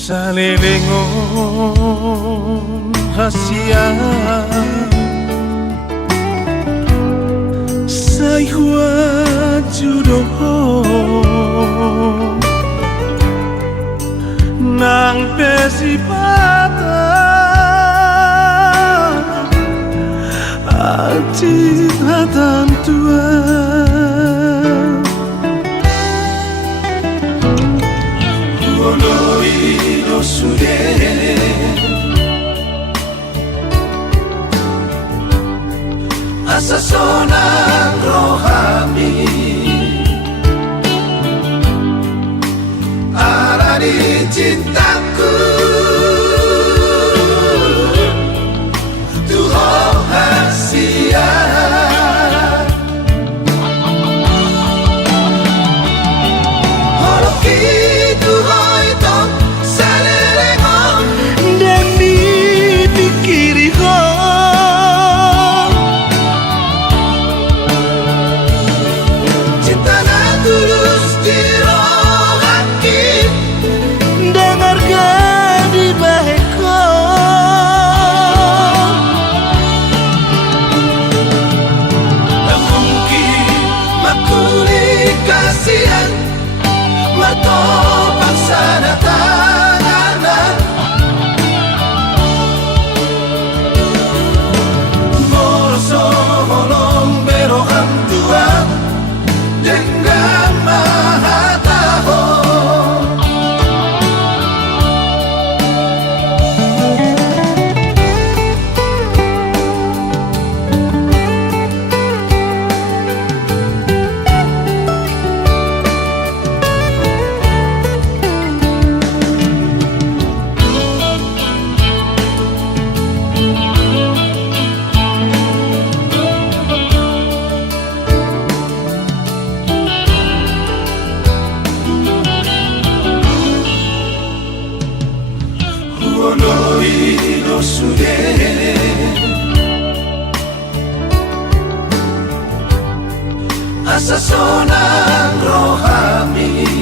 Salilingon hasia Saywa judoho Nang pesipata Ati hatan tua Oloi no sude Asa sonang rohami Arani cintaku Tuho hasia Holoki tuho itu Salilingon Dan dipikiri ho Cinta na tulus di rohaki Dengarkan di baheko Tak mungkin makuli kasihan Mato paksa tanganan Moroso holong beroham Tuhan Dengan maha tahu Oloi no sude Asa sonang rohami